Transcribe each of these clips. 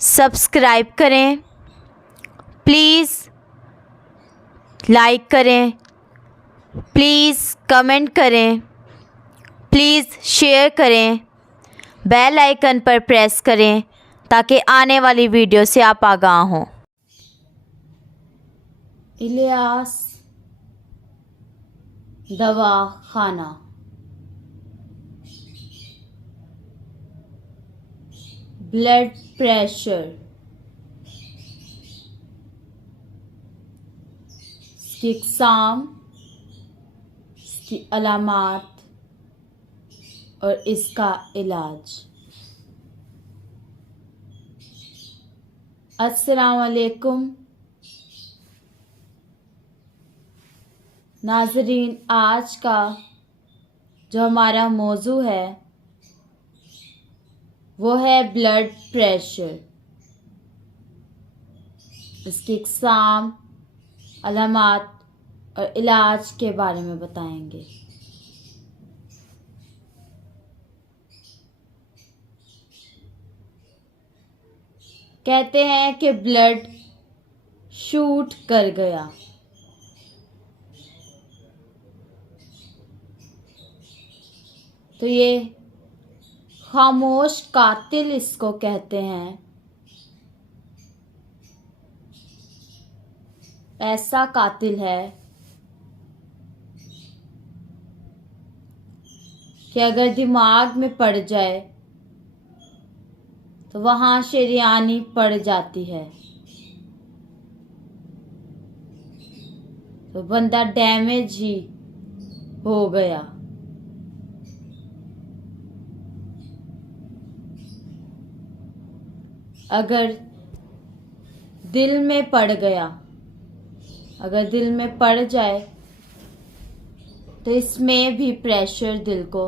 Subscribe करें, please like करें, please comment करें, प्लीज़ शेयर करें, बेल आइकन पर प्रेस करें ताकि आने वाली वीडियो से आप आगाह हों। इलियास दवाखाना। ब्लड प्रेशर, इसकी इकसाम, इसकी अलामात और इसका इलाज। अस्सलाम वालेकुम नाज़रीन, आज का जो हमारा मौजू है वो है ब्लड प्रेशर। इसकी इकसाम, अलामात और इलाज के बारे में बताएंगे। कहते हैं कि ब्लड शूट कर गया। तो ये खामोश कातिल इसको कहते हैं। ऐसा कातिल है कि अगर दिमाग में पड़ जाए तो वहां शरियानी पड़ जाती है, तो बंदा डैमेज ही हो गया। अगर दिल में पड़ गया, अगर दिल में पड़ जाए तो इसमें भी प्रेशर दिल को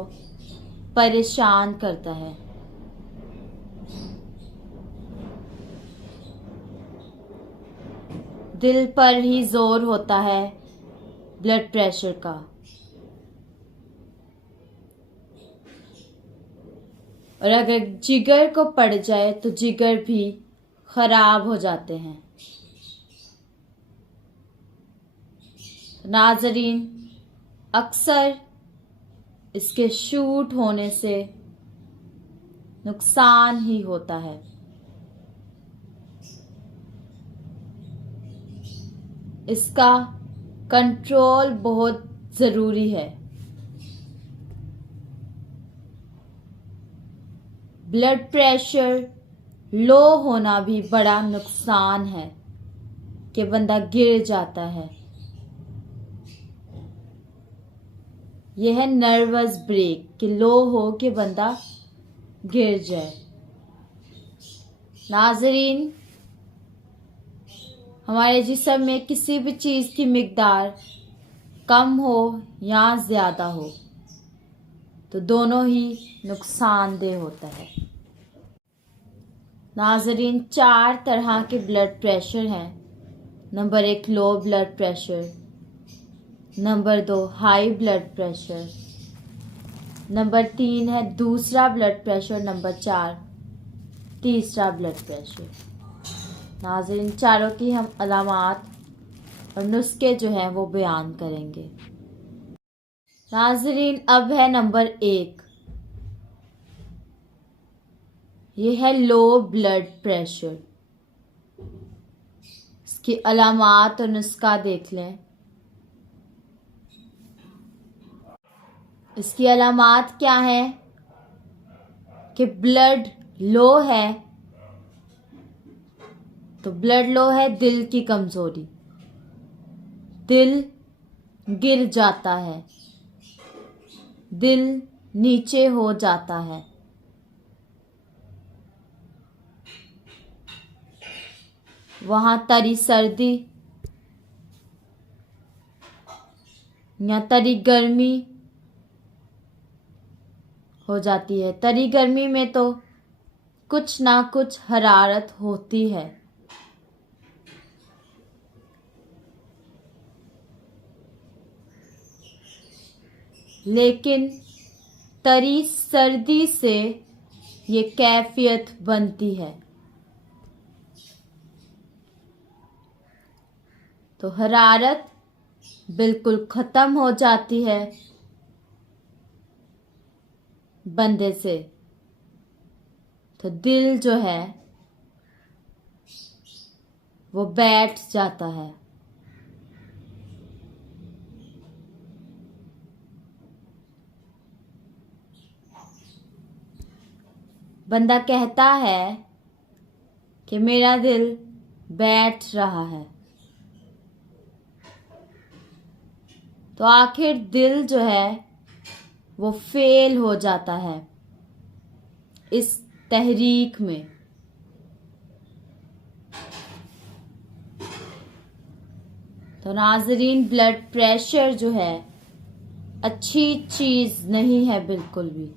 परेशान करता है। दिल पर ही जोर होता है ब्लड प्रेशर का। और अगर जिगर को पड़ जाए तो जिगर भी खराब हो जाते हैं। नाज़रीन, अक्सर इसके शूट होने से नुकसान ही होता है। इसका कंट्रोल बहुत ज़रूरी है। ब्लड प्रेशर लो होना भी बड़ा नुकसान है कि बंदा गिर जाता है। यह है नर्वस ब्रेक कि लो हो के बंदा गिर जाए। नाज़रीन, हमारे जिस्म में किसी भी चीज़ की मिकदार कम हो या ज़्यादा हो तो दोनों ही नुकसानदेह होता है। नाज़रीन, 4 तरह के ब्लड प्रेशर हैं। Number 1 low blood pressure, number 2 high blood pressure, number 3 है दूसरा ब्लड प्रेशर, नंबर 4 तीसरा ब्लड प्रेशर। नाज़रीन, चारों की हम अलामात और नुस्खे जो हैं वो बयान करेंगे। नाज़रीन, अब है नंबर 1, ये है लो ब्लड प्रेशर। इसकी अलामात और नुस्खा देख लें। इसकी अलामात क्या है कि ब्लड लो है, तो ब्लड लो है दिल की कमजोरी, दिल गिर जाता है, दिल नीचे हो जाता है, वहां तरी सर्दी या तरी गर्मी हो जाती है। तरी गर्मी में तो कुछ ना कुछ हरारत होती है, लेकिन तरी सर्दी से ये कैफियत बनती है। तो हरारत बिल्कुल ख़त्म हो जाती है बंदे से, तो दिल जो है वो बैठ जाता है। बंदा कहता है कि मेरा दिल बैठ रहा है, तो आखिर दिल जो है वो फेल हो जाता है इस तहरीक में। तो नाज़रीन, ब्लड प्रेशर जो है अच्छी चीज़ नहीं है बिल्कुल भी।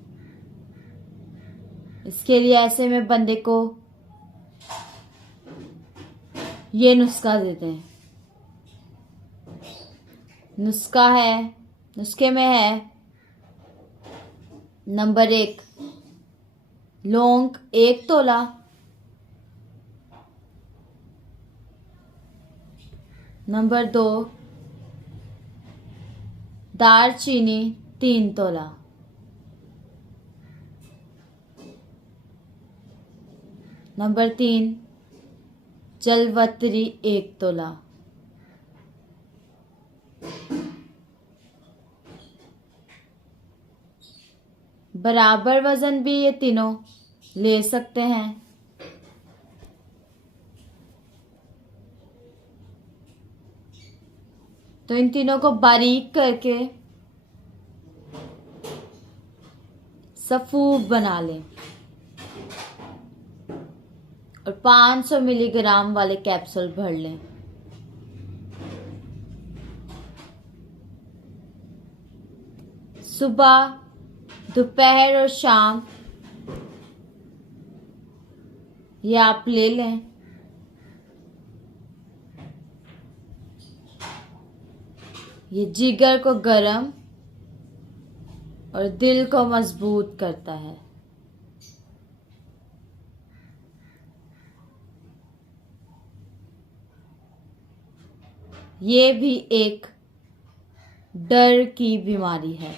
इसके लिए ऐसे में बंदे को ये नुस्खा देते हैं। नुस्खे में है नंबर 1 लौंग 1 तोला, नंबर 2 दालचीनी 3 तोला, नंबर 3 जलवतरी 1 तोला, बराबर वजन भी ये तीनों ले सकते हैं। तो इन तीनों को बारीक करके सफूफ बना लें और 500 मिलीग्राम वाले कैप्सूल भर लें। सुबह, दोपहर और शाम ये आप ले लें। ये जिगर को गर्म और दिल को मजबूत करता है। ये भी एक डर की बीमारी है।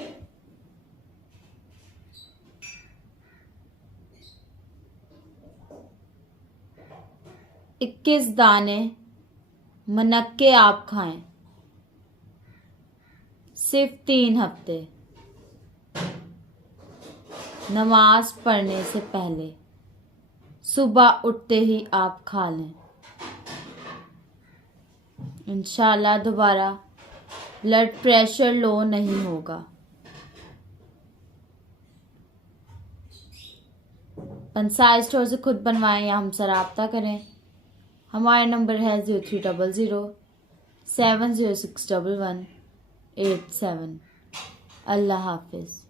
इक्कीस दाने मनक्के आप खाएं, सिर्फ 3 हफ्ते, नमाज पढ़ने से पहले सुबह उठते ही आप खा लें। इंशाल्लाह दोबारा ब्लड प्रेशर लो नहीं होगा। पंसाय स्टोर से खुद बनवाएं या हमसे राब्ता करें। हमारा नंबर है 0300 7061187। अल्लाह हाफिज़।